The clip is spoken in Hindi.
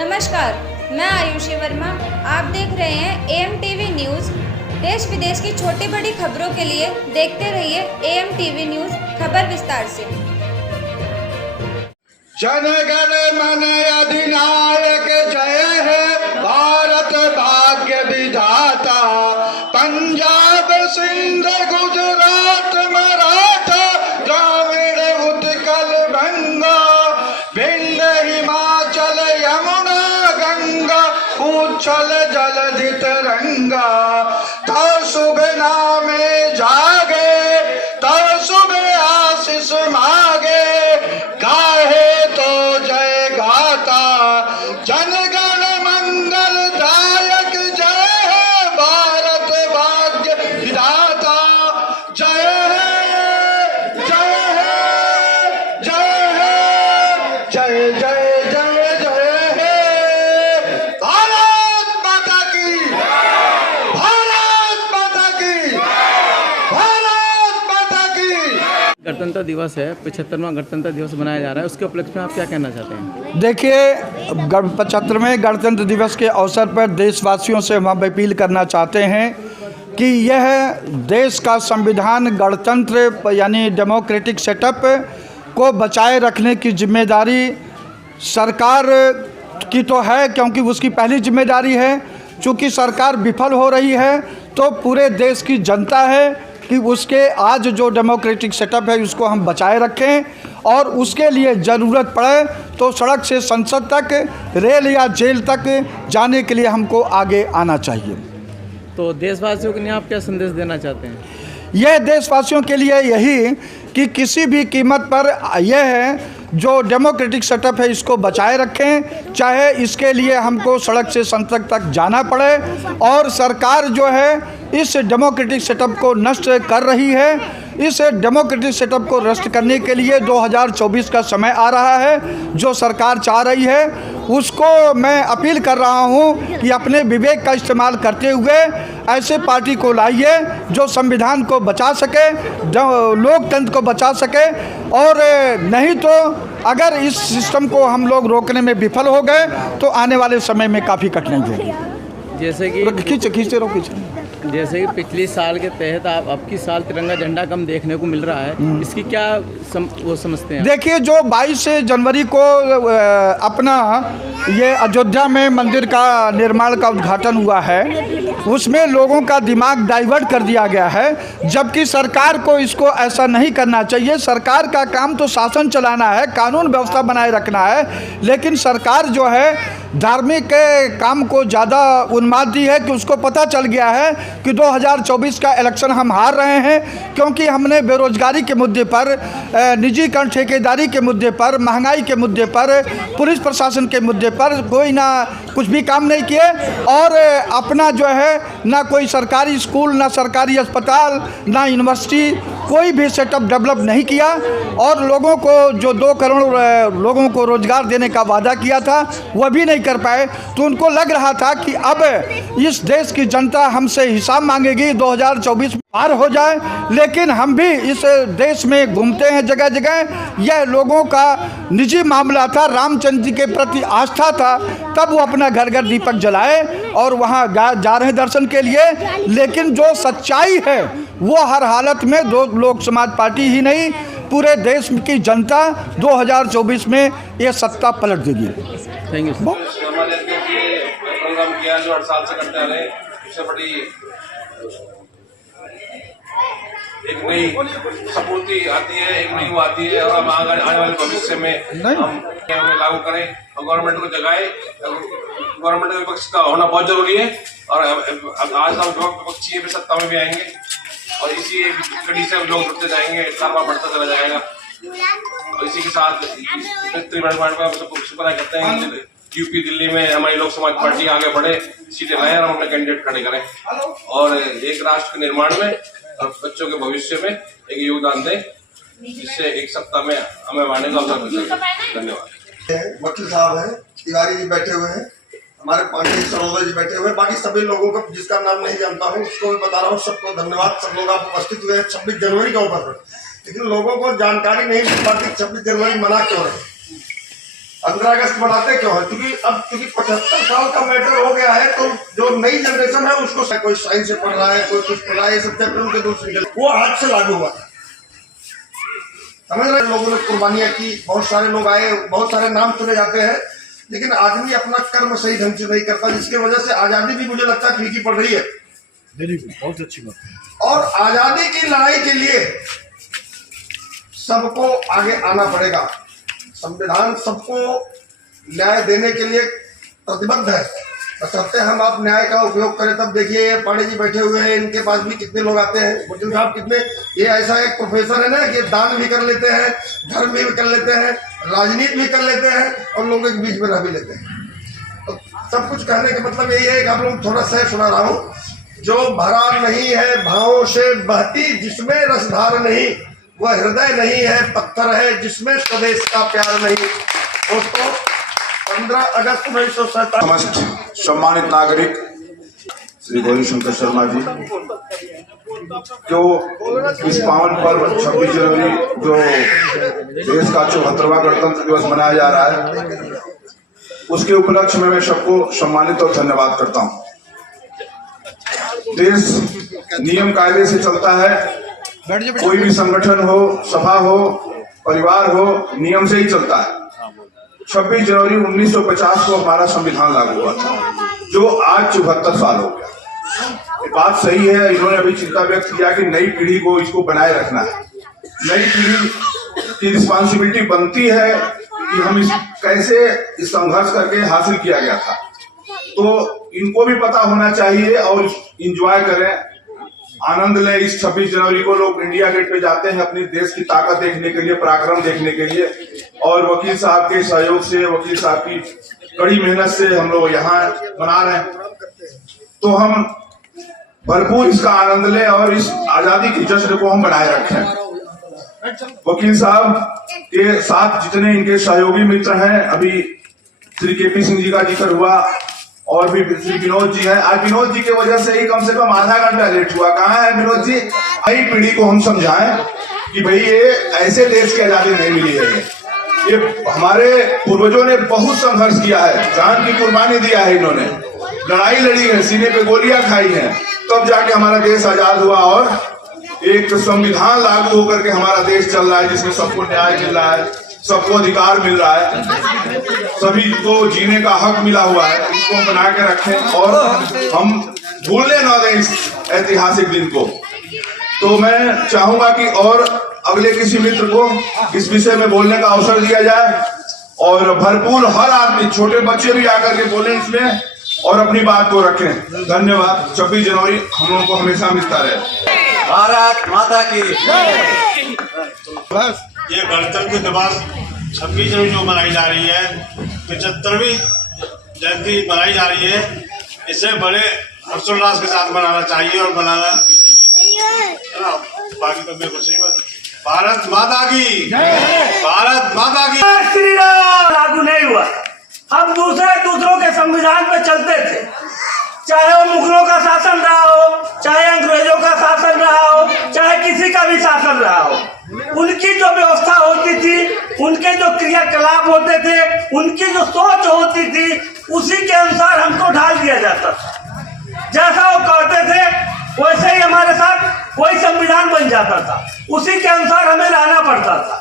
नमस्कार, मैं आयुषी वर्मा। आप देख रहे हैं एएमटीवी न्यूज़। देश विदेश की छोटी बड़ी खबरों के लिए देखते रहिए एएमटीवी न्यूज़। खबर विस्तार से। जन गण मन अधिनायक जय है, भारत भाग्य विधाता। पंजाब सिंध गुजरात मराठा द्राविड़ उत्कल बंगा, विंध्य हिमाचल यमुना गंगा, उच्छल जलधि तरंगा। तो शुभ नामे जागे, तो शुभ आशीष मागे, गाहे तो जय गाता। जनगण मंगल दायक जय है, भारत भाग्य विधाता। जय है, जय है, जय है, जय जय जय जय है। भारत माता की, भारत माता की, भारत माता की। गणतंत्र दिवस है, 75वां गणतंत्र दिवस मनाया जा रहा है, उसके उपलक्ष्य में आप क्या कहना चाहते हैं? देखिए, 75वें गणतंत्र दिवस के अवसर पर देशवासियों से हम अपील करना चाहते हैं कि यह देश का संविधान गणतंत्र यानी डेमोक्रेटिक सेटअप को बचाए रखने की जिम्मेदारी सरकार की तो है, क्योंकि उसकी पहली जिम्मेदारी है। चूँकि सरकार विफल हो रही है तो पूरे देश की जनता है कि उसके आज जो डेमोक्रेटिक सेटअप है उसको हम बचाए रखें, और उसके लिए ज़रूरत पड़े तो सड़क से संसद तक, रेल या जेल तक जाने के लिए हमको आगे आना चाहिए। तो देशवासियों के लिए आप क्या संदेश देना चाहते हैं? यह देशवासियों के लिए यही कि किसी भी कीमत पर यह है जो डेमोक्रेटिक सेटअप है इसको बचाए रखें, चाहे इसके लिए हमको सड़क से संसद तक जाना पड़े। और सरकार जो है इस डेमोक्रेटिक सेटअप को नष्ट कर रही है। इस डेमोक्रेटिक सेटअप को नष्ट करने के लिए 2024 का समय आ रहा है। जो सरकार चाह रही है उसको मैं अपील कर रहा हूं कि अपने विवेक का इस्तेमाल करते हुए ऐसे पार्टी को लाइए जो संविधान को बचा सके, लोकतंत्र को बचा सके। और नहीं तो अगर इस सिस्टम को हम लोग रोकने में विफल हो गए तो आने वाले समय में काफ़ी कठिनाई होगी। जैसे कि खींचे जैसे कि पिछले साल के तहत आप अब की साल तिरंगा झंडा कम देखने को मिल रहा है, इसकी क्या वो समझते हैं? देखिए, जो 22 जनवरी को अपना ये अयोध्या में मंदिर का निर्माण का उद्घाटन हुआ है, उसमें लोगों का दिमाग डाइवर्ट कर दिया गया है, जबकि सरकार को इसको ऐसा नहीं करना चाहिए। सरकार का काम तो शासन चलाना है, कानून व्यवस्था बनाए रखना है, लेकिन सरकार जो है धार्मिक काम को ज़्यादा उन्माद दी है कि उसको पता चल गया है कि 2024 का इलेक्शन हम हार रहे हैं, क्योंकि हमने बेरोजगारी के मुद्दे पर, निजीकरण ठेकेदारी के मुद्दे पर, महंगाई के मुद्दे पर, पुलिस प्रशासन के मुद्दे पर कोई ना कुछ भी काम नहीं किए। और अपना जो है ना कोई सरकारी स्कूल, ना सरकारी अस्पताल, ना यूनिवर्सिटी, कोई भी सेटअप डेवलप नहीं किया। और लोगों को जो 2 करोड़ लोगों को रोजगार देने का वादा किया था वह भी नहीं कर पाए। तो उनको लग रहा था कि अब इस देश की जनता हमसे हिसाब मांगेगी, 2024 पार हो जाए। लेकिन हम भी इस देश में घूमते हैं जगह जगह, यह लोगों का निजी मामला था, रामचंद्र जी के प्रति आस्था था, तब वो अपना घर घर दीपक जलाए और वहाँ जा रहे हैं दर्शन के लिए। लेकिन जो सच्चाई है वो हर हालत में लोक समाज पार्टी ही नहीं, पूरे देश की जनता 2024 में ये सत्ता पलट देगी। Thank you. प्रोग्राम किया जो 8 साल से करते आ रहे हैं, उससे बड़ी एक नई स्फूर्ति आती है, एक नई वो आती है, और हम आने वाले भविष्य में हम लागू करें और गवर्नमेंट को जगाए। गवर्नमेंट के विपक्ष का होना बहुत जरूरी है, और आज हम विपक्षी भी सत्ता में भी आएंगे, और इसी कड़ी से लोग जुड़ते जाएंगे, कारवा बढ़ता चला जाएगा। और इसी के साथ शुक्रिया करते हैं यूपी दिल्ली में हमारी लोक समाज पार्टी आगे बढ़े, सीटें लाए और हम अपने कैंडिडेट खड़े करें, और एक राष्ट्र के निर्माण में और बच्चों के भविष्य में एक योगदान दें, जिससे एक सत्ता में हमें आने का अवसर मिल सके। धन्यवाद। वकील साहब हैं, तिवारी जी बैठे हुए हैं, हमारे पांडे सरोदर जी बैठे हुए हैं, बाकी सभी लोगों को जिसका नाम नहीं जानता हूँ उसको भी बता रहा हूँ। सबको धन्यवाद। सब लोग आप उपस्थित हुए 26 जनवरी का ऊपर, लेकिन लोगों को जानकारी नहीं मिल पाती 26 जनवरी मना क्यों रहे। 15 अगस्त मनाते क्यों है? क्योंकि 75 साल का मैटर हो गया है, तो जो नई जनरेशन है उसको कोई साइंस से पढ़ रहा है, कोई कुछ पढ़ रहा है, ये सब चैप्टर उनके दूसरी वो आज से लागू हुआ। समझ रहे, लोगों ने कुर्बानियां की, बहुत सारे लोग आए, बहुत सारे नाम चुने जाते हैं, लेकिन आदमी अपना कर्म सही ढंग से नहीं करता, जिसकी वजह से आजादी भी मुझे लगता है फीकी पड़ रही है। बहुत अच्छी बात। और आजादी की लड़ाई के लिए सबको आगे आना पड़ेगा। संविधान सबको न्याय देने के लिए प्रतिबद्ध है, बशर्ते हम आप न्याय का उपयोग करें। तब देखिए ये पांडे जी बैठे हुए हैं, इनके पास भी कितने लोग आते हैं, वकील साहब कितने, ये ऐसा एक प्रोफेसर है ना कि दान भी कर लेते हैं, धर्म भी कर लेते हैं, राजनीति भी कर लेते हैं और लोगों के बीच में रह भी लेते हैं। तो सब कुछ कहने का मतलब यही है कि आप लोग थोड़ा सा सुना रहा हूँ, जो भरा नहीं है भावों से बहती, जिसमें रसधार नहीं, वह हृदय नहीं है, पत्थर है जिसमें स्वदेश का प्यार नहीं। दोस्तों 15 अगस्त 1947 समस्त सम्मानित नागरिक श्री गौरी शंकर शर्मा जी, जो इस पावन पर्व 26 जनवरी जो देश का 74वां गणतंत्र दिवस मनाया जा रहा है, उसके उपलक्ष्य में मैं सबको सम्मानित और धन्यवाद करता हूं। देश नियम कायदे से चलता है, कोई भी संगठन हो, सभा हो, परिवार हो, नियम से ही चलता है। 26 जनवरी 1950 को हमारा संविधान लागू हुआ था, जो आज 74 साल हो गया। ये बात सही है, इन्होंने अभी चिंता व्यक्त किया कि नई पीढ़ी को इसको बनाए रखना है। नई पीढ़ी की रिस्पॉन्सिबिलिटी बनती है कि हम इस कैसे इस संघर्ष करके हासिल किया गया था, तो इनको भी पता होना चाहिए और इंजॉय करें, आनंद लें। इस 26 जनवरी को लोग इंडिया गेट पे जाते हैं अपनी देश की ताकत देखने के लिए, पराक्रम देखने के लिए, और वकील साहब के सहयोग से, वकील साहब की कड़ी मेहनत से हम लोग यहाँ मना रहे हैं। तो हम भरपूर इसका आनंद लें और इस आजादी की जश्न को हम बनाए रखें। वकील साहब के साथ जितने इनके सहयोगी मित्र हैं, अभी श्री KP सिंह जी का जिक्र हुआ और भी श्री विनोद जी हैं। आज विनोद जी की वजह से ही कम से कम आधा घंटा लेट हुआ। कहाँ है विनोद जी? नई पीढ़ी को हम समझाएं कि भाई ये ऐसे देश की आजादी नहीं मिली है, ये हमारे पूर्वजों ने बहुत संघर्ष किया है, जान की कुर्बानी दिया है, इन्होंने लड़ाई लड़ी है, सीने पे गोलियां खाई हैं, तब जाके हमारा देश आजाद हुआ और एक संविधान लागू होकर के हमारा देश चल रहा है, जिसमें सबको न्याय मिल रहा है, सबको अधिकार मिल रहा है, सभी को जीने का हक मिला हुआ है। इसको बना के रखें और हम भूलने ना दें इस ऐतिहासिक दिन को। तो मैं चाहूंगा कि और अगले किसी मित्र को इस विषय में बोलने का अवसर दिया जाए और भरपूर हर आदमी, छोटे बच्चे भी आकर के बोले इसमें और अपनी बात को रखें। धन्यवाद। 26 जनवरी हम लोगों को हमेशा मिलता रहे। भारत माता की बस ये गणतंत्र दिवस 26 जनवरी जो मनाई जा रही है, 75वीं जयंती मनाई जा रही है, इसे बड़े हर्षोल्लास के साथ मनाना चाहिए और मनाना भी चाहिए, है ना। बाकी तो मैं कुछ नहीं बस भारत माता की, भारत माता की। श्री राम लागू नहीं हुआ। हम दूसरों के संविधान पे चलते थे, चाहे वो मुगलों का शासन रहा हो, चाहे अंग्रेजों का शासन रहा हो, चाहे किसी का भी शासन रहा हो। उनकी जो व्यवस्था होती थी, उनके जो क्रियाकलाप होते थे, उनकी जो सोच होती थी, उसी के अनुसार हमको ढाल दिया जाता था। जैसा वो करते थे वैसे ही हमारे साथ वही संविधान बन जाता था, उसी के अनुसार हमें रहना पड़ता था।